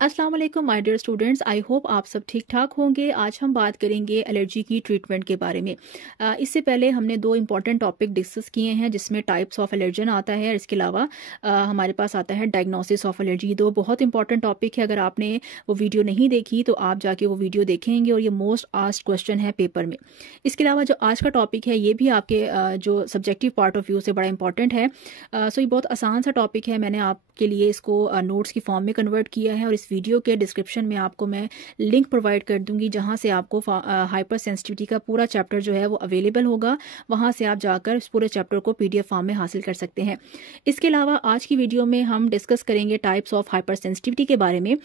अस्सलाम वालेकुम my dear students, I hope आप सब ठीक ठाक होंगे। आज हम बात करेंगे एलर्जी की ट्रीटमेंट के बारे में। इससे पहले हमने दो इंपॉर्टेंट टॉपिक डिस्कस किए हैं जिसमें टाइप्स ऑफ एलर्जन आता है और इसके अलावा हमारे पास आता है डायग्नोसिस ऑफ एलर्जी। दो बहुत इंपॉर्टेंट टॉपिक है। अगर आपने वो वीडियो नहीं देखी तो आप जाके वो वीडियो देखेंगे और ये मोस्ट आस्क्ड क्वेश्चन है पेपर में। इसके अलावा जो आज का टॉपिक है ये भी आपके जो सब्जेक्टिव पार्ट ऑफ व्यू से बड़ा इंपॉर्टेंट है। सो ये बहुत आसान सा टॉपिक है। मैंने आपके लिए इसको नोट्स की फॉर्म में कन्वर्ट किया है और इस वीडियो के डिस्क्रिप्शन में आपको मैं लिंक प्रोवाइड कर दूंगी जहां से आपको हाइपर सेंसिटिविटी का पूरा चैप्टर जो है वो अवेलेबल होगा। वहां से आप जाकर इस पूरे चैप्टर को पीडीएफ फॉर्म में हासिल कर सकते हैं। इसके अलावा आज की वीडियो में हम डिस्कस करेंगे टाइप्स ऑफ हाइपर सेंसिटिविटी के बारे में।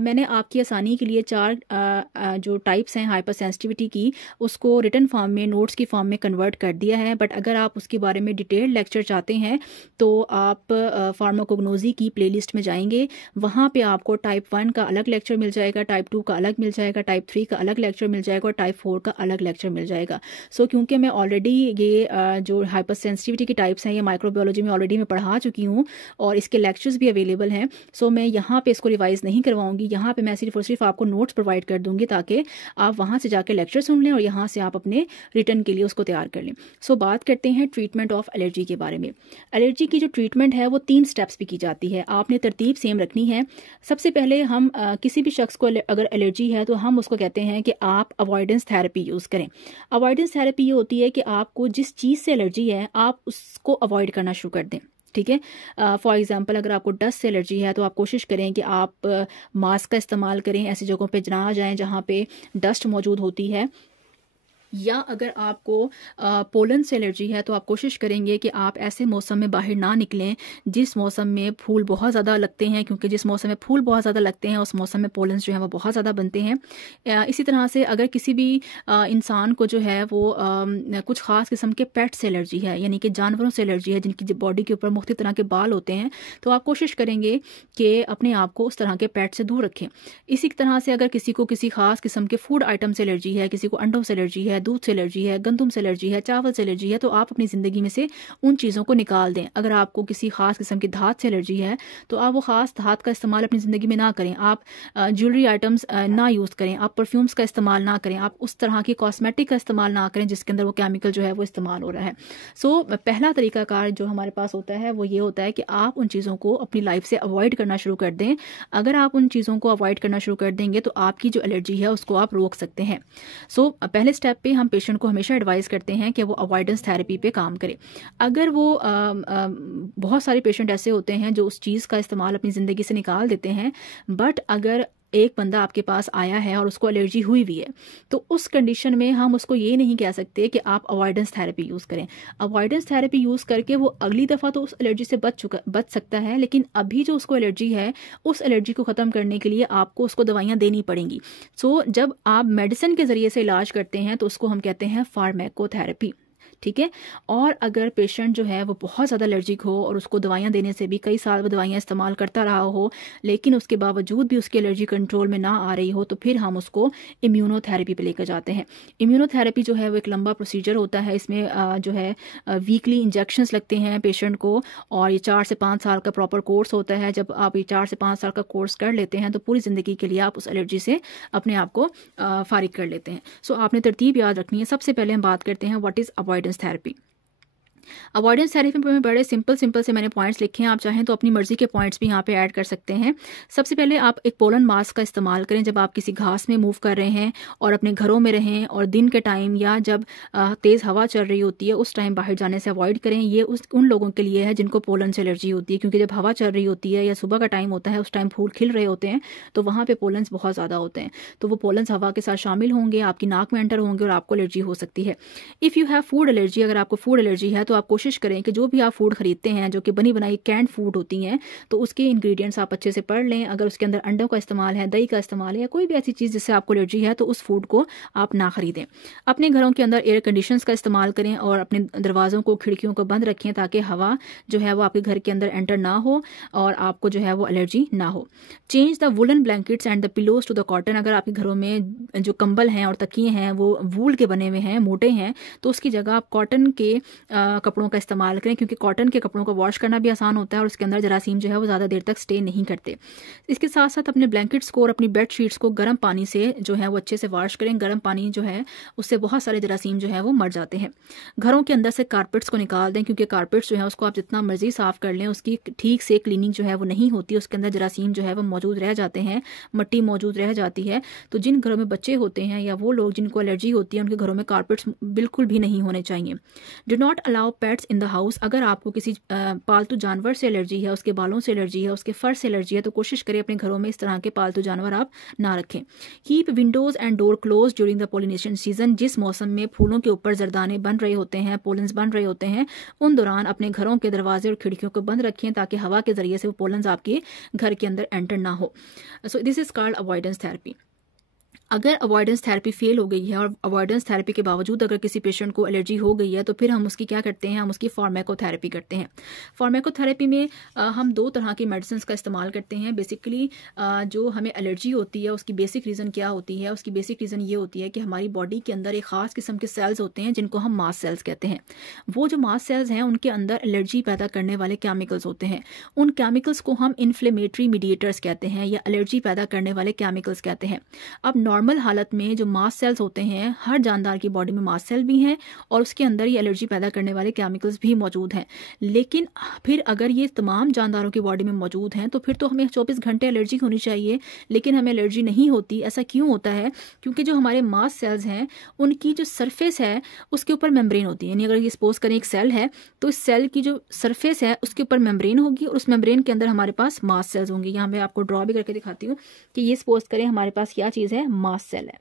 मैंने आपकी आसानी के लिए चार जो टाइप्स हैं हाइपर सेंसिटिविटी की उसको रिटन फॉर्म में नोट्स की फॉर्म में कन्वर्ट कर दिया है। बट अगर आप उसके बारे में डिटेल्ड लेक्चर चाहते हैं तो आप फार्माकोग्नोजी की प्लेलिस्ट में जाएंगे। वहां पे आपको टाइप 1 का अलग लेक्चर मिल जाएगा, टाइप 2 का अलग मिल जाएगा, टाइप 3 का अलग लेक्चर मिल जाएगा और टाइप 4 का अलग लेक्चर मिल जाएगा। सो क्योंकि मैं ऑलरेडी ये जो हाइपर सेंसिटिविटी की टाइप्स हैं ये माइक्रोबायोलॉजी में ऑलरेडी मैं पढ़ा चुकी हूँ और इसके लेक्चर्स भी अवेलेबल हैं। सो मैं यहाँ पे इसको रिवाइज नहीं करवाऊंगी। यहाँ पे मैं सिर्फ और सिर्फ आपको नोट्स प्रोवाइड कर दूंगी ताकि आप वहाँ से जाकर लेक्चर सुन लें और यहाँ से आप अपने रिटर्न के लिए उसको तैयार कर लें। सो बात करते हैं ट्रीटमेंट ऑफ एलर्जी के बारे में। एलर्जी की जो ट्रीटमेंट है वो 3 स्टेप्स पे की जाती है। आपने तरतीब सेम रखनी है। सबसे पहले हम किसी भी शख्स को अगर एलर्जी है तो हम उसको कहते हैं कि आप अवॉइडेंस थेरेपी यूज़ करें। अवॉइडेंस थेरेपी ये होती है कि आपको जिस चीज़ से एलर्जी है आप उसको अवॉइड करना शुरू कर दें। ठीक है। फॉर एग्जांपल अगर आपको डस्ट से एलर्जी है तो आप कोशिश करें कि आप मास्क का इस्तेमाल करें, ऐसी जगहों पे ना जाएं जहाँ पे डस्ट मौजूद होती है। या अगर आपको पोलन से एलर्जी है तो आप कोशिश करेंगे कि आप ऐसे मौसम में बाहर ना निकलें जिस मौसम में फूल बहुत ज़्यादा लगते हैं, क्योंकि जिस मौसम में फूल बहुत ज़्यादा लगते हैं उस मौसम में पोलन जो है वो बहुत ज़्यादा बनते हैं। इसी तरह से अगर किसी भी इंसान को जो है वो कुछ ख़ास किस्म के पेट से एलर्जी है, यानी कि जानवरों से एलर्जी है जिनकी बॉडी के ऊपर मुख्तलिफ तरह के बाल होते हैं, तो आप कोशिश करेंगे कि अपने आप को उस तरह के पेट से दूर रखें। इसी तरह से अगर किसी को किसी खास किस्म के फूड आइटम से एलर्जी है, किसी को अंडों से एलर्जी है, दूध से एलर्जी है, गंदम से एलर्जी है, चावल से एलर्जी है, तो आप अपनी ज़िंदगी में से उन चीज़ों को निकाल दें। अगर आपको किसी खास किस्म की धात से एलर्जी है तो आप वो खास धात का इस्तेमाल अपनी ज़िंदगी में ना करें। आप ज्वेलरी आइटम्स ना यूज़ करें, आप परफ्यूम्स का इस्तेमाल ना करें, आप उस तरह की कॉस्मेटिक का इस्तेमाल ना करें जिसके अंदर वो केमिकल जो है वो इस्तेमाल हो रहा है। सो पहला तरीकाकार जो हमारे पास होता है वो ये होता है कि आप उन चीज़ों को अपनी लाइफ से अवॉइड करना शुरू कर दें। अगर आप उन चीज़ों को अवॉइड करना शुरू कर देंगे तो आपकी जो एलर्जी है उसको आप रोक सकते हैं। सो पहले स्टेप पे हम पेशेंट को हमेशा एडवाइस करते हैं कि वो अवॉइडेंस थेरेपी पे काम करे। अगर वो बहुत सारे पेशेंट ऐसे होते हैं जो उस चीज़ का इस्तेमाल अपनी ज़िंदगी से निकाल देते हैं, बट अगर एक बंदा आपके पास आया है और उसको एलर्जी हुई हुई है तो उस कंडीशन में हम उसको ये नहीं कह सकते कि आप अवॉइडेंस थेरेपी यूज़ करें। अवॉइडेंस थेरेपी यूज़ करके वो अगली दफ़ा तो उस एलर्जी से बच सकता है, लेकिन अभी जो उसको एलर्जी है उस एलर्जी को ख़त्म करने के लिए आपको उसको दवाइयाँ देनी पड़ेंगी। सो जब आप मेडिसिन के ज़रिए से इलाज करते हैं तो उसको हम कहते हैं फार्मेकोथेरेपी। ठीक है। और अगर पेशेंट जो है वो बहुत ज़्यादा एलर्जिक हो और उसको दवाइयाँ देने से भी कई साल वो दवाइयाँ इस्तेमाल करता रहा हो लेकिन उसके बावजूद भी उसकी एलर्जी कंट्रोल में ना आ रही हो तो फिर हम उसको इम्यूनोथेरेपी पे लेकर जाते हैं। इम्यूनोथेरेपी जो है वो एक लंबा प्रोसीजर होता है। इसमें जो है वीकली इंजेक्शंस लगते हैं पेशेंट को और ये 4 से 5 साल का प्रॉपर कोर्स होता है। जब आप ये 4 से 5 साल का कोर्स कर लेते हैं तो पूरी ज़िंदगी के लिए आप उस एलर्जी से अपने आप को फारिग कर लेते हैं। सो आपने तरतीब याद रखनी है। सबसे पहले हम बात करते हैं what is avoidance therapy. Avoidance therapy में बड़े सिंपल से मैंने पॉइंट्स लिखे हैं। आप चाहें तो अपनी मर्जी के पॉइंट्स भी यहाँ पे ऐड कर सकते हैं। सबसे पहले आप एक पोलन मास्क का इस्तेमाल करें जब आप किसी घास में मूव कर रहे हैं और अपने घरों में रहें और दिन के टाइम या जब तेज़ हवा चल रही होती है उस टाइम बाहर जाने से अवॉइड करें। ये उन लोगों के लिए है जिनको पोलन से एलर्जी होती है, क्योंकि जब हवा चल रही होती है या सुबह का टाइम होता है उस टाइम फूल खिल रहे होते हैं तो वहाँ पर पोलन्स बहुत ज़्यादा होते हैं, तो वो पोलन्स हवा के साथ शामिल होंगे, आपकी नाक में एंटर होंगे और आपको एलर्जी हो सकती है। If you have food allergy, अगर आपको फूड एलर्जी है तो आप कोशिश करें कि जो भी आप फूड खरीदते हैं जो कि बनी बनाई कैंड फूड होती हैं तो उसके इंग्रेडिएंट्स आप अच्छे से पढ़ लें। अगर उसके अंदर अंडों का इस्तेमाल है, दही का इस्तेमाल है या कोई भी ऐसी चीज़ जिससे आपको एलर्जी है तो उस फूड को आप ना खरीदें। अपने घरों के अंदर एयर कंडीशनर्स का इस्तेमाल करें और अपने दरवाज़ों को खिड़कियों को बंद रखें ताकि हवा जो है वो आपके घर के अंदर एंटर ना हो और आपको जो है वो एलर्जी ना हो। Change the woollen blankets and the pillows to the cotton. अगर आपके घरों में जो कंबल हैं और तकिए हैं वो वूल के बने हुए हैं, मोटे हैं, तो उसकी जगह आप कॉटन के कपड़ों का इस्तेमाल करें, क्योंकि कॉटन के कपड़ों को वॉश करना भी आसान होता है और उसके अंदर जरासीम जो है वो ज़्यादा देर तक स्टे नहीं करते। इसके साथ साथ अपने ब्लैंकेट्स को और अपनी बेड शीट्स को गर्म पानी से जो है वो अच्छे से वॉश करें। गर्म पानी जो है उससे बहुत सारे जरासीम जो है वो मर जाते हैं। घरों के अंदर से कारपेट्स को निकाल दें, क्योंकि कारपेट्स जो है उसको आप जितना मर्जी साफ़ कर लें, उसकी ठीक से क्लीनिंग जो है वो नहीं होती, उसके अंदर जरासीम जो है वो मौजूद रह जाते हैं, मिट्टी मौजूद रह जाती है। तो जिन घरों में बच्चे होते हैं या वो लोग जिनको एलर्जी होती है, उनके घरों में कारपेट्स बिल्कुल भी नहीं होने चाहिए। Do not allow pets in the house. अगर आपको किसी पालतू जानवर से एलर्जी है, उसके बालों से एलर्जी है, उसके फर से एलर्जी है, तो कोशिश करें अपने घरों में इस तरह के पालतू जानवर आप ना रखें। Keep Windows and door close during the pollination season. जिस मौसम में फूलों के ऊपर जरदाने बन रहे होते हैं, पोलन्स बन रहे होते हैं, उन दौरान अपने घरों के दरवाजे और खिड़कियों को बंद रखें ताकि हवा के जरिए से वो पोलन्स आपके घर के अंदर एंटर ना हो। So this is called avoidance therapy. अगर अवॉइडेंस थेरेपी फेल हो गई है और अवॉइडेंस थेरेपी के बावजूद अगर किसी पेशेंट को एलर्जी हो गई है, तो फिर हम उसकी क्या करते हैं, हम उसकी फार्माकोथेरेपी करते हैं। फार्माकोथेरेपी में हम दो तरह की मेडिसिन का इस्तेमाल करते हैं। बेसिकली जो हमें एलर्जी होती है उसकी बेसिक रीज़न क्या होती है, उसकी बेसिक रीज़न ये होती है कि हमारी बॉडी के अंदर एक ख़ास किस्म के सेल्स होते हैं जिनको हम मास्ट सेल्स कहते हैं। वो जो मास्ट सेल्स हैं उनके अंदर एलर्जी पैदा करने वाले केमिकल्स होते हैं। उन केमिकल्स को हम इन्फ्लेमेटरी मीडिएटर्स कहते हैं या एलर्जी पैदा करने वाले केमिकल्स कहते हैं। अब नॉर्मल हालत में जो मास्ट सेल्स होते हैं, हर जानदार की बॉडी में मास्ट सेल भी हैं और उसके अंदर ये एलर्जी पैदा करने वाले केमिकल्स भी मौजूद हैं। लेकिन फिर अगर ये तमाम जानदारों की बॉडी में मौजूद हैं तो फिर तो हमें 24 घंटे एलर्जी होनी चाहिए, लेकिन हमें एलर्जी नहीं होती। ऐसा क्यों होता है? क्योंकि जो हमारे मास्ट सेल्स हैं उनकी जो सरफेस है उसके ऊपर मेम्ब्रेन होती है। यानी अगर ये सपोज करें एक सेल है तो इस सेल की जो सरफेस है उसके ऊपर मेम्ब्रेन होगी और उस मेम्ब्रेन के अंदर हमारे पास मास्ट सेल्स होंगी। यहाँ मैं आपको ड्रॉ भी करके दिखाती हूँ कि ये सपोज करें हमारे पास क्या चीज़ है, मास्ट सेल है।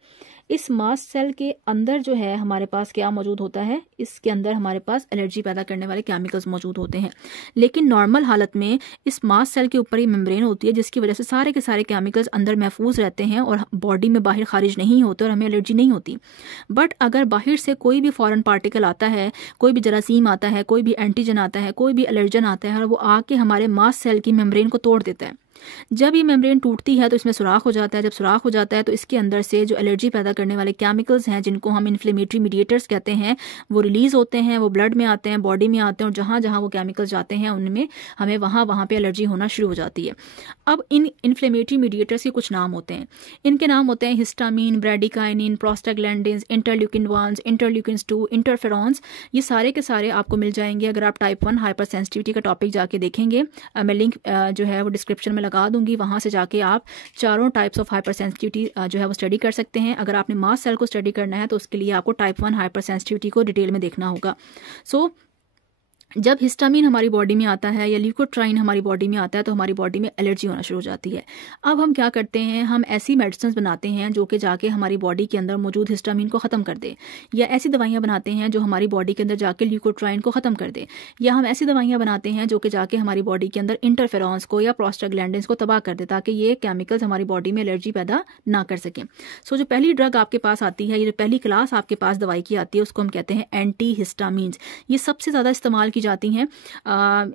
इस मास्ट सेल के अंदर जो है हमारे पास क्या मौजूद होता है, इसके अंदर हमारे पास एलर्जी पैदा करने वाले केमिकल्स मौजूद होते हैं। लेकिन नॉर्मल हालत में इस मास्ट सेल के ऊपर ही मेम्ब्रेन होती है जिसकी वजह से सारे के सारे केमिकल्स अंदर महफूज रहते हैं और बॉडी में बाहर खारिज नहीं होते और हमें एलर्जी नहीं होती। बट अगर बाहर से कोई भी फॉरेन पार्टिकल आता है, कोई भी जरासीम आता है, कोई भी एंटीजन आता है, कोई भी एलर्जन आता है और वो आके हमारे मास्ट सेल की मेम्ब्रेन को तोड़ देता है, जब ये मेम्ब्रेन टूटती है तो इसमें सुराख हो जाता है। जब सुराख हो जाता है तो इसके अंदर से जो एलर्जी पैदा करने वाले केमिकल्स हैं जिनको हम इन्फ्लेमेटरी मीडिएटर्स कहते हैं वो रिलीज होते हैं, वो ब्लड में आते हैं, बॉडी में आते हैं और जहाँ जहाँ वो केमिकल्स जाते हैं उनमें हमें वहाँ पे एलर्जी होना शुरू हो जाती है। अब इन इन्फ्लेमेटरी मीडिएटर्स के कुछ नाम होते हैं। इनके नाम होते हैं histamine, bradykinin, prostaglandins, interleukin 1, interleukins 2, interferons. ये सारे के सारे आपको मिल जाएंगे अगर आप टाइप 1 हाइपर सेंसिटिविटी का टॉपिक जाके देखेंगे। मैं लिंक जो है वो डिस्क्रिप्शन में लगा दूंगी, वहां से जाके आप चारों टाइप्स ऑफ हाइपर सेंसिटिविटी जो है वो स्टडी कर सकते हैं। अगर आपने मास्ट सेल को स्टडी करना है तो उसके लिए आपको टाइप 1 हाइपर सेंसिटिविटी को डिटेल में देखना होगा। सो जब हिस्टामिन हमारी बॉडी में आता है या ल्यूकोट्राइन हमारी बॉडी में आता है तो हमारी बॉडी में एलर्जी होना शुरू हो जाती है। अब हम क्या करते हैं, हम ऐसी मेडिसिन बनाते हैं जो कि जाके हमारी बॉडी के अंदर मौजूद हिस्टामिन को ख़त्म कर दे, या ऐसी दवाइयाँ बनाते हैं जो हमारी बॉडी के अंदर जाके ल्यूकोट्राइन को ख़त्म कर दे, या हम ऐसी दवाइयाँ बनाते हैं जो कि जाके हमारी बॉडी के अंदर इंटरफेरॉन्स को या प्रोस्टाग्लैंडिन्स को तबाह कर दे ताकि ये केमिकल्स हमारी बॉडी में एलर्जी पैदा ना कर सकें। सो जो पहली ड्रग आपके पास आती है, ये जो पहली क्लास आपके पास दवाई की आती है उसको हम कहते हैं एंटी हिस्टामिन्स। ये सबसे ज़्यादा इस्तेमाल की जाती हैं।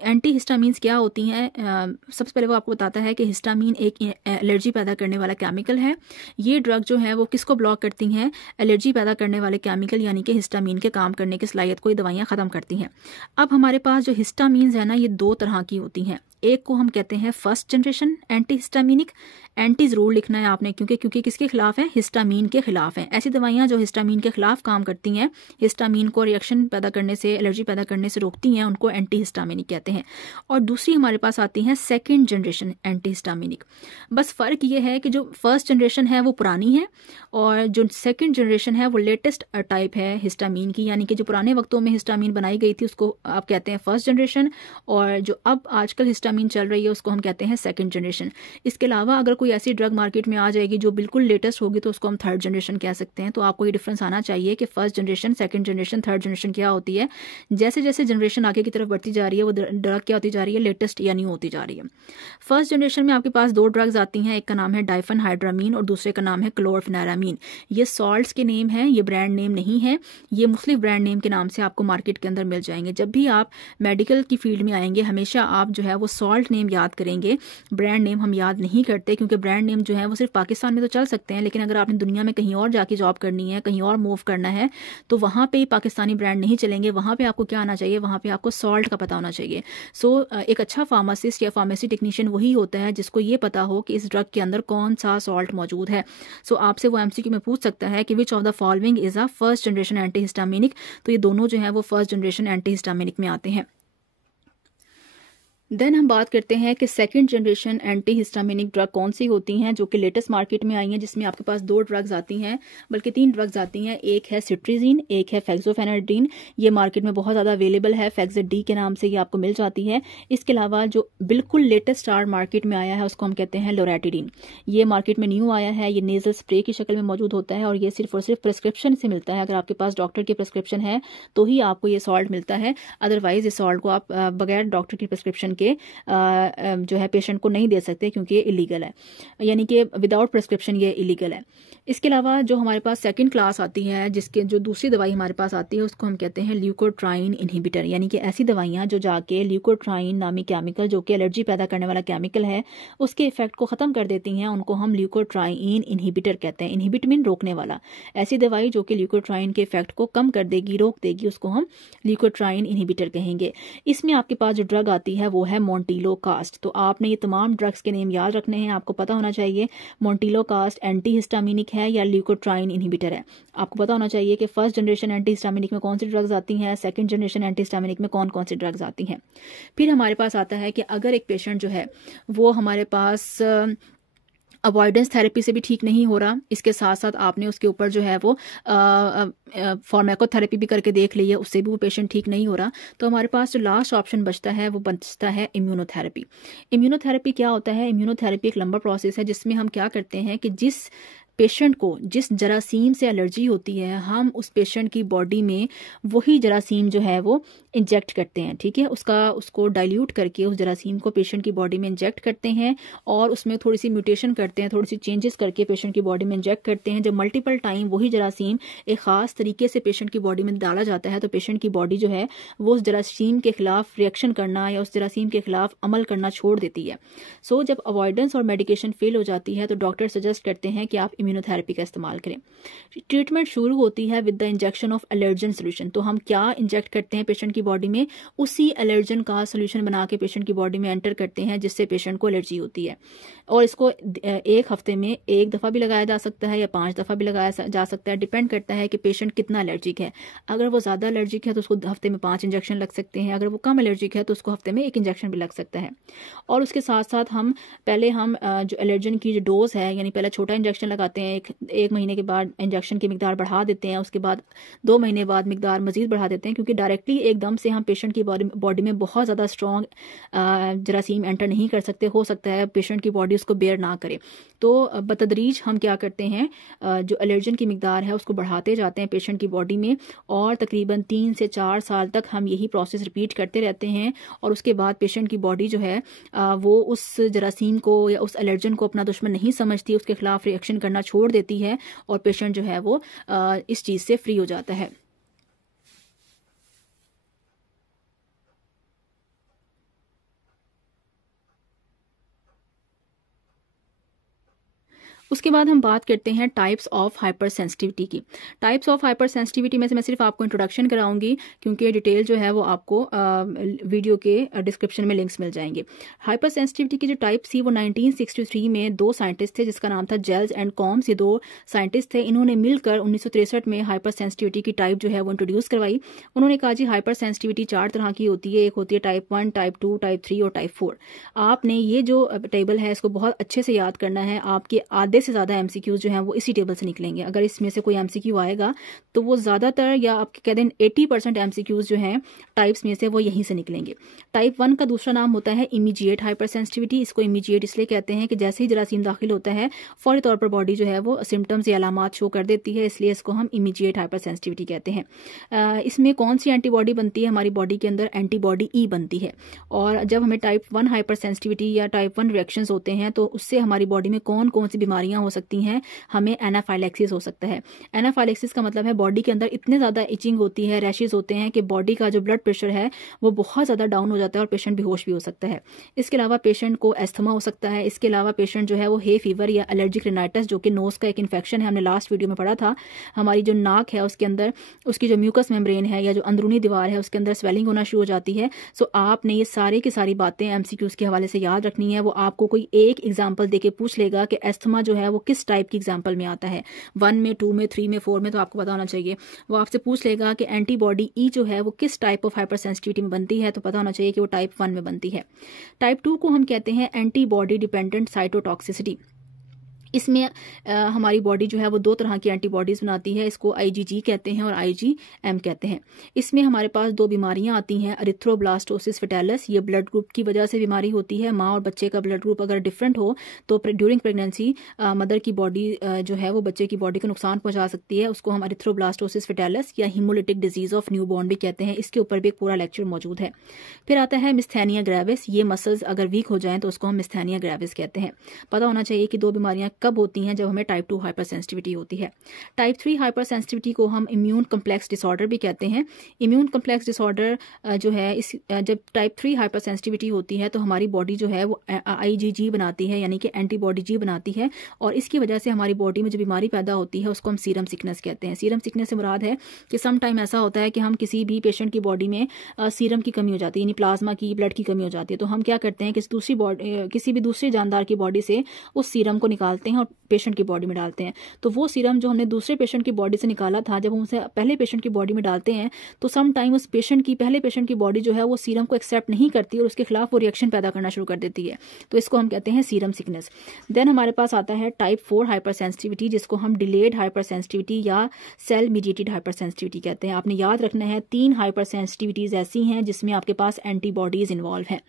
एंटी हिस्टामिन्स क्या होती हैं? सबसे पहले वो आपको बताता है कि हिस्टामिन एक एलर्जी पैदा करने वाला केमिकल है। ये ड्रग जो है वो किसको ब्लॉक करती हैं? एलर्जी पैदा करने वाले केमिकल यानी कि हिस्टामिन के काम करने की सलाहियत को ये दवाइयाँ ख़त्म करती हैं। अब हमारे पास जो हिस्टामिन्स है ना, ये दो तरह की होती हैं। एक को हम कहते हैं first generation anti histaminic. Anti ज़रूर लिखना है आपने क्योंकि किसके खिलाफ है? हिस्टामिन के खिलाफ है। ऐसी दवाइयाँ जो हिस्टामिन के खिलाफ काम करती हैं, हिस्टामिन को रिएक्शन पैदा करने से, एलर्जी पैदा करने से रोकती हैं, उनको एंटी हिस्टामिनिक कहते हैं। और दूसरी हमारे पास आती है सेकेंड जनरेशन एंटी हिस्टामिनिक। बस फ़र्क ये है कि जो फर्स्ट जनरेशन है वो पुरानी है और जो सेकेंड जनरेशन है वो लेटेस्ट टाइप है हिस्टामिन की, यानी कि जो पुराने वक्तों में हिस्टामिन बनाई गई थी उसको आप कहते हैं फर्स्ट जनरेशन, और जो अब आजकल हिस्टामिन चल रही है उसको हम कहते हैं सेकेंड जनरेशन। इसके अलावा अगर कोई ऐसी ड्रग मार्केट में आ जाएगी जो बिल्कुल लेटेस्ट होगी तो उसको हम थर्ड जनरेशन कह सकते हैं। तो आपको ये डिफरेंस आना चाहिए कि first generation, second generation, third generation क्या होती है। जैसे जैसे जनरेशन आगे की तरफ बढ़ती जा रही है वो ड्रग क्या होती जा रही है? लेटेस्ट या न्यू होती जा रही है। फर्स्ट जनरेशन में आपके पास दो ड्रग्स आती हैं, एक का नाम है डाइफेनहाइड्रामीन और दूसरे का नाम है क्लोरफेनारामीन। ये सॉल्ट्स के नेम हैं, ये ब्रांड नेम नहीं है, ये मुख्तलिफ ब्रांड नेम के नाम से आपको मार्केट के अंदर मिल जाएंगे। जब भी आप मेडिकल की फील्ड में आएंगे हमेशा आप जो है वो सॉल्ट नेम याद करेंगे, ब्रांड नेम हम याद नहीं करते, क्योंकि ब्रांड नेम जो है वो सिर्फ पाकिस्तान में तो चल सकते हैं, लेकिन अगर आपने दुनिया में कहीं और जाके जॉब करनी है, कहीं और मूव करना है, तो वहाँ पे पाकिस्तानी ब्रांड नहीं चलेंगे। वहाँ पे आपको क्या आना चाहिए, वहाँ पे आपको सॉल्ट का पता होना चाहिए। सो एक अच्छा फार्मासिस्ट या फार्मेसी टेक्नीशियन वही होता है जिसको ये पता हो कि इस ड्रग के अंदर कौन सा सॉल्ट मौजूद है। सो आपसे वो एमसीक्यू में पूछ सकता है कि which of the following is a first generation antihistaminic, तो ये दोनों जो है वो फर्स्ट जनरेशन एंटीहिस्टामिनिक में आते हैं। देन हम बात करते हैं कि second generation anti histaminic drug कौन सी होती हैं जो कि लेटेस्ट मार्केट में आई हैं, जिसमें आपके पास 2 ड्रग्स आती हैं, बल्कि 3 ड्रग्स आती हैं। एक है सिट्रीजिन, एक है फेक्सोफेनाडिन। ये मार्केट में बहुत ज़्यादा अवेलेबल है, फेक्सडी के नाम से ये आपको मिल जाती है। इसके अलावा जो बिल्कुल लेटेस्ट स्टार मार्केट में आया है उसको हम कहते हैं लोरेटिडिन। ये मार्केट में न्यू आया है, ये नेजल स्प्रे की शक्ल में मौजूद होता है और ये सिर्फ और सिर्फ प्रिस्क्रिप्शन से मिलता है। अगर आपके पास डॉक्टर की प्रिस्क्रिप्शन है तो ही आपको ये सॉल्ट मिलता है, अदरवाइज इस सॉल्ट को आप बगैर डॉक्टर की प्रिस्क्रिप्शन के जो है पेशेंट को नहीं दे सकते, क्योंकि ये इलीगल है, यानी कि विदाउट प्रिस्क्रिप्शन ये इलीगल है। इसके अलावा जो हमारे पास सेकंड क्लास आती है, जिसके जो दूसरी दवाई हमारे पास आती है उसको हम कहते हैं ल्यूकोट्राइन इनहिबिटर, यानी कि ऐसी दवाइयां जो जाके ल्यूकोट्राइन नामी केमिकल जो कि एलर्जी पैदा करने वाला केमिकल है उसके इफेक्ट को खत्म कर देती हैं, उनको हम ल्यूकोट्राइन इनहिबिटर कहते हैं। इनहिबिट मीन रोकने वाला, ऐसी दवाई जो कि ल्यूकोट्राइन के इफेक्ट को कम कर देगी, रोक देगी, उसको हम ल्यूकोट्राइन इनहिबिटर कहेंगे। इसमें आपके पास जो ड्रग आती है वो है मोंटिलो कास्ट। तो आपने ये तमाम ड्रग्स के नेम याद रखने हैं, आपको पता होना चाहिए मोंटिलो कास्ट एंटी हिस्टामिनिक है या ल्यूकोट्राइन इनहिबिटर है। आपको पता होना चाहिए कि फर्स्ट जनरेशन एंटी हिस्टामिनिक में कौन सी ड्रग्स आती हैं, सेकंड जनरेशन एंटी हिस्टामिनिक में कौन कौन सी ड्रग्स आती हैं। फिर हमारे पास आता है कि अगर एक पेशेंट जो है वो हमारे पास अवॉइडेंस थेरेपी से भी ठीक नहीं हो रहा, इसके साथ साथ आपने उसके ऊपर जो है वो फार्माकोथेरेपी भी करके देख ली है, उससे भी वो पेशेंट ठीक नहीं हो रहा, तो हमारे पास जो लास्ट ऑप्शन बचता है वो बचता है इम्यूनोथेरेपी। इम्यूनोथेरेपी क्या होता है? इम्यूनोथेरेपी एक लंबा प्रोसेस है जिसमें हम क्या करते हैं कि जिस पेशेंट को जिस जरासीम से एलर्जी होती है हम उस पेशेंट की बॉडी में वही जरासीम जो है वो इंजेक्ट करते हैं, ठीक है, उसको डाइल्यूट करके उस जरासीम को पेशेंट की बॉडी में इंजेक्ट करते हैं और उसमें थोड़ी सी म्यूटेशन करते हैं, थोड़ी सी चेंजेस करके पेशेंट की बॉडी में इंजेक्ट करते हैं। जब मल्टीपल टाइम वही जरासीम एक खास तरीके से पेशेंट की बॉडी में डाला जाता है तो पेशेंट की बॉडी जो है वो उस जरासीम के खिलाफ रिएक्शन करना या उस जरासीम के खिलाफ अमल करना छोड़ देती है। सो जब अवॉइडेंस और मेडिकेशन फेल हो जाती है तो डॉक्टर सजेस्ट करते हैं कि आप इम्यूनोथेरेपी का इस्तेमाल करें। ट्रीटमेंट शुरू होती है with the injection of allergen solution. तो हम क्या इंजेक्ट करते हैं पेशेंट की बॉडी में? उसी एलर्जन का सोल्यूशन बना के पेशेंट की बॉडी में एंटर करते हैं जिससे पेशेंट को एलर्जी होती है, और इसको एक हफ्ते में 1 दफ़ा भी लगाया जा सकता है या 5 दफ़ा भी लगाया जा सकता है, डिपेंड करता है कि पेशेंट कितना एलर्जिक है। अगर वो ज़्यादा एलर्जिक है तो उसको हफ्ते में 5 इंजेक्शन लग सकते हैं, अगर वो कम एलर्जिक है तो उसको हफ्ते में 1 इंजेक्शन भी लग सकता है। और उसके साथ साथ हम जो एलर्जन की जो डोज है, यानी पहले छोटा इंजेक्शन लगाते हैं, एक महीने के बाद इंजेक्शन की मिकदार बढ़ा देते हैं, उसके बाद 2 महीने बाद मिकदार मजीद बढ़ा देते हैं, क्योंकि डायरेक्टली एकदम से हम पेशेंट की बॉडी में बहुत ज़्यादा स्ट्रॉन्ग जरासीम एंटर नहीं कर सकते, हो सकता है पेशेंट की बॉडी उसको बेयर ना करे। तो बतदरीज हम क्या करते हैं, जो एलर्जन की मिकदार है उसको बढ़ाते जाते हैं पेशेंट की बॉडी में, और तकरीबन 3 से 4 साल तक हम यही प्रोसेस रिपीट करते रहते हैं। और उसके बाद पेशेंट की बॉडी जो है वो उस जरासीम को या उस एलर्जन को अपना दुश्मन नहीं समझती, उसके खिलाफ रिएक्शन करना छोड़ देती है और पेशेंट जो है वो इस चीज़ से फ्री हो जाता है। उसके बाद हम बात करते हैं टाइप्स ऑफ हाइपर सेंसिटिविटी की। टाइप्स ऑफ हाइपर सेंसिटिविटी में से मैं सिर्फ आपको इंट्रोडक्शन कराऊंगी, क्योंकि डिटेल जो है वो आपको वीडियो के डिस्क्रिप्शन में लिंक्स मिल जाएंगे। हाइपर सेंसिटिविटी की जो टाइप थी वो 1963 में 2 साइंटिस्ट थे जिसका नाम था जेल्स एंड कॉम्स। ये 2 साइंटिस्ट थे, इन्होंने मिलकर 1963 में हाइपर सेंसिटिविटी की टाइप जो है वो इंट्रोड्यूस करवाई। उन्होंने कहा जी हाइपर सेंसिटिविटी 4 तरह की होती है, एक होती है टाइप 1, टाइप 2, टाइप 3 और टाइप 4। आपने ये जो टेबल है इसको बहुत अच्छे से याद करना है, आपके आधे से ज़्यादा एमसीक्यूज जो हैं वो इसी टेबल से निकलेंगे। अगर इसमें से कोई एमसीक्यू आएगा तो वो ज़्यादातर या आप कह दें 80% एमसीक्यूज जो हैं टाइप्स में से वो यहीं से निकलेंगे। टाइप 1 का दूसरा नाम होता है इमीडिएट हाइपर सेंसिटिविटी। इसको इमीडिएट इसलिए कहते हैं कि जैसे ही जरासीम दाखिल होता है फौरी तौर पर बॉडी जो है वो सिम्टम्स या अलामात शो कर देती है, इसलिए इसको हम इमीडिएट हाइपर सेंसिटिविटी कहते हैं। इसमें कौन सी एंटीबॉडी बनती है? हमारी बॉडी के अंदर एंटीबॉडी ई बनती है। और जब हमें टाइप 1 हाइपर सेंसिटिविटी या टाइप 1 रिएक्शंस होते हैं तो उससे हमारी बॉडी में कौन कौन सी बीमारियां बीमारियां हो सकती हैं, हमें एनाफाइलैक्सिस हो सकता है। एनाफाइलैक्सिस का मतलब है बॉडी के अंदर इतने ज़्यादा इचिंग होती है, रैशेज होते हैं कि बॉडी का जो ब्लड प्रेशर है वो बहुत ज़्यादा डाउन हो जाता है और पेशेंट बेहोश भी हो सकता है। इसके अलावा पेशेंट को एस्थमा हो सकता है। इसके अलावा पेशेंट जो है वो हे फीवर या एलर्जिक रिनाइटिस, जो कि नोज का एक इन्फेक्शन है, हमने लास्ट वीडियो में पढ़ा था। हमारी जो नाक है उसके अंदर उसकी जो म्यूकस मेम्ब्रेन है या जो अंदरूनी दीवार है उसके अंदर स्वेलिंग होना शुरू हो जाती है। सो आपने ये सारे की सारी बातें MCQs के हवाले से याद रखनी है। वो आपको कोई एक एग्जाम्पल देके पूछ लेगा कि एस्थमा जो है वो किस टाइप की एग्जाम्पल में आता है, 1 में, 2 में, 3 में, 4 में, तो आपको पता होना चाहिए। वो आपसे पूछ लेगा कि एंटीबॉडी ई जो है वो किस टाइप ऑफ हाइपर सेंसिटिविटी में बनती है, तो पता होना चाहिए कि वो टाइप 1 में बनती है। टाइप 2 को हम कहते हैं एंटीबॉडी डिपेंडेंट साइटोटॉक्सिसिटी। इसमें हमारी बॉडी जो है वो 2 तरह की एंटीबॉडीज़ बनाती है। इसको IgG कहते हैं और IgM कहते हैं। इसमें हमारे पास 2 बीमारियां आती हैं, एरिथ्रोब्लास्टोसिस फेटालिस, ये ब्लड ग्रुप की वजह से बीमारी होती है। माँ और बच्चे का ब्लड ग्रुप अगर डिफरेंट हो तो ड्यूरिंग प्रेगनेंसी मदर की बॉडी जो है वो बच्चे की बॉडी को नुकसान पहुंचा सकती है। उसको हम एरिथ्रोब्लास्टोसिस फेटालिस या हीमोलिटिक डिजीज ऑफ न्यूबॉर्न भी कहते हैं। इसके ऊपर भी एक पूरा लेक्चर मौजूद है। फिर आता है मिस्थेनिया ग्रेविस। ये मसल्स अगर वीक हो जाएं तो उसको हम मिस्थेनिया ग्रेविस कहते हैं। पता होना चाहिए कि 2 बीमारियां कब होती हैं, जब हमें टाइप 2 हाइपर सेंसिटिविटी होती है। टाइप 3 हाइपर सेंसिटिविटी को हम इम्यून कम्प्लेक्स डिसऑर्डर भी कहते हैं। इम्यून कम्प्लेक्स डिसऑर्डर जो है जब टाइप 3 हाइपर सेंसिटिविटी होती है तो हमारी बॉडी जो है वो IgG बनाती है, यानी कि एंटीबॉडी G बनाती है, और इसकी वजह से हमारी बॉडी में जो बीमारी पैदा होती है उसको हम सीरम सिकनेस कहते हैं। सीरम सिकनेस से मुराद है कि सम टाइम ऐसा होता है कि हम किसी भी पेशेंट की बॉडी में सीरम की कमी हो जाती है, यानी प्लाज्मा की, ब्लड की कमी हो जाती है। तो हम क्या करते हैं कि किसी भी दूसरे जानदार की बॉडी से उस सीरम को निकालते हैं और पेशेंट की बॉडी में डालते हैं। तो वो सीरम जो हमने दूसरे पेशेंट की बॉडी से निकाला था, जब हम उसे पहले पेशेंट की बॉडी में डालते हैं तो सम टाइम उस पहले पेशेंट की बॉडी जो है वो सीरम को एक्सेप्ट नहीं करती और उसके खिलाफ वो रिएक्शन पैदा करना शुरू कर देती है। तो इसको हम कहते हैं सीरम सिकनेस। देन हमारे पास आता है टाइप 4 हाइपर सेंसिटिविटी, जिसको हम डिलेड हाइपर सेंसिटिविटी या सेल मीडिएटेड हाइपर सेंसिटिविटी कहते हैं। आपने याद रखना है 3 हाइपर सेंसिटिविटीज ऐसी हैं जिसमें आपके पास एंटीबॉडीज इन्वॉल्व हैं।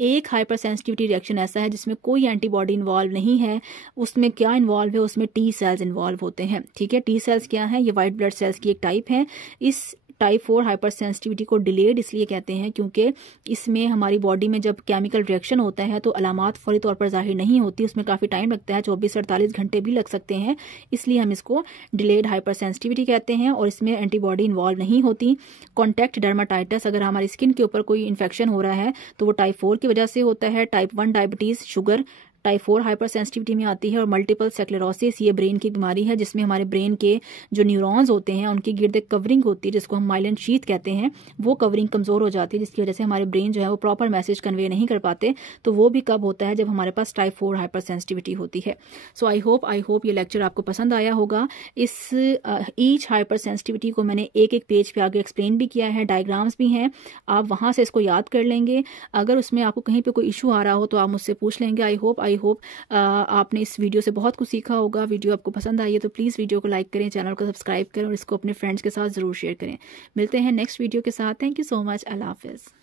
एक हाइपर सेंसिटिविटी रिएक्शन ऐसा है जिसमें कोई एंटीबॉडी इन्वॉल्व नहीं है। उसमें क्या इन्वॉल्व है, उसमें T सेल्स इन्वॉल्व होते हैं। ठीक है, T सेल्स क्या है, ये व्हाइट ब्लड सेल्स की एक टाइप है। इस टाइप 4 हाइपर सेंसिटिविटी को डिलेड इसलिए कहते हैं क्योंकि इसमें हमारी बॉडी में जब केमिकल रिएक्शन होता है तो अलामात फौरी तौर पर जाहिर नहीं होती, उसमें काफ़ी टाइम लगता है, 24 से 48 घंटे भी लग सकते हैं। इसलिए हम इसको डिलेड हाइपर सेंसिटिविटी कहते हैं और इसमें एंटीबॉडी इन्वॉल्व नहीं होती। कॉन्टैक्ट डर्माटाइटिस, अगर हमारी स्किन के ऊपर कोई इन्फेक्शन हो रहा है तो वो टाइप 4 की वजह से होता है। Type 1 diabetes, sugar type 4 hyper sensitivity में आती है। और मल्टीपल स्क्लेरोसिस, ये ब्रेन की बीमारी है जिसमें हमारे ब्रेन के जो न्यूरॉन्स होते हैं उनकी गिर्द एक कवरिंग होती है जिसको हम माइलिन शीथ कहते हैं। वो कवरिंग कमजोर हो जाती है जिसकी वजह से हमारे ब्रेन जो है वो प्रॉपर मैसेज कन्वे नहीं कर पाते। तो वो भी कब होता है, जब हमारे पास टाइप 4 हाइपर सेंसिटिविटी होती है। सो आई होप ये लेक्चर आपको पसंद आया होगा। इस ईच हाइपर सेंसिटिविटी को मैंने एक पेज पे आगे एक्सप्लेन भी किया है, डायग्राम्स भी हैं, आप वहां से इसको याद कर लेंगे। अगर उसमें आपको कहीं पे कोई इशू आ रहा हो तो आप मुझसे पूछ लेंगे। आई होप आपने इस वीडियो से बहुत कुछ सीखा होगा। वीडियो आपको पसंद आई है तो प्लीज़ वीडियो को लाइक करें, चैनल को सब्सक्राइब करें और इसको अपने फ्रेंड्स के साथ ज़रूर शेयर करें। मिलते हैं नेक्स्ट वीडियो के साथ। Thank you so much. Allah हाफिज़।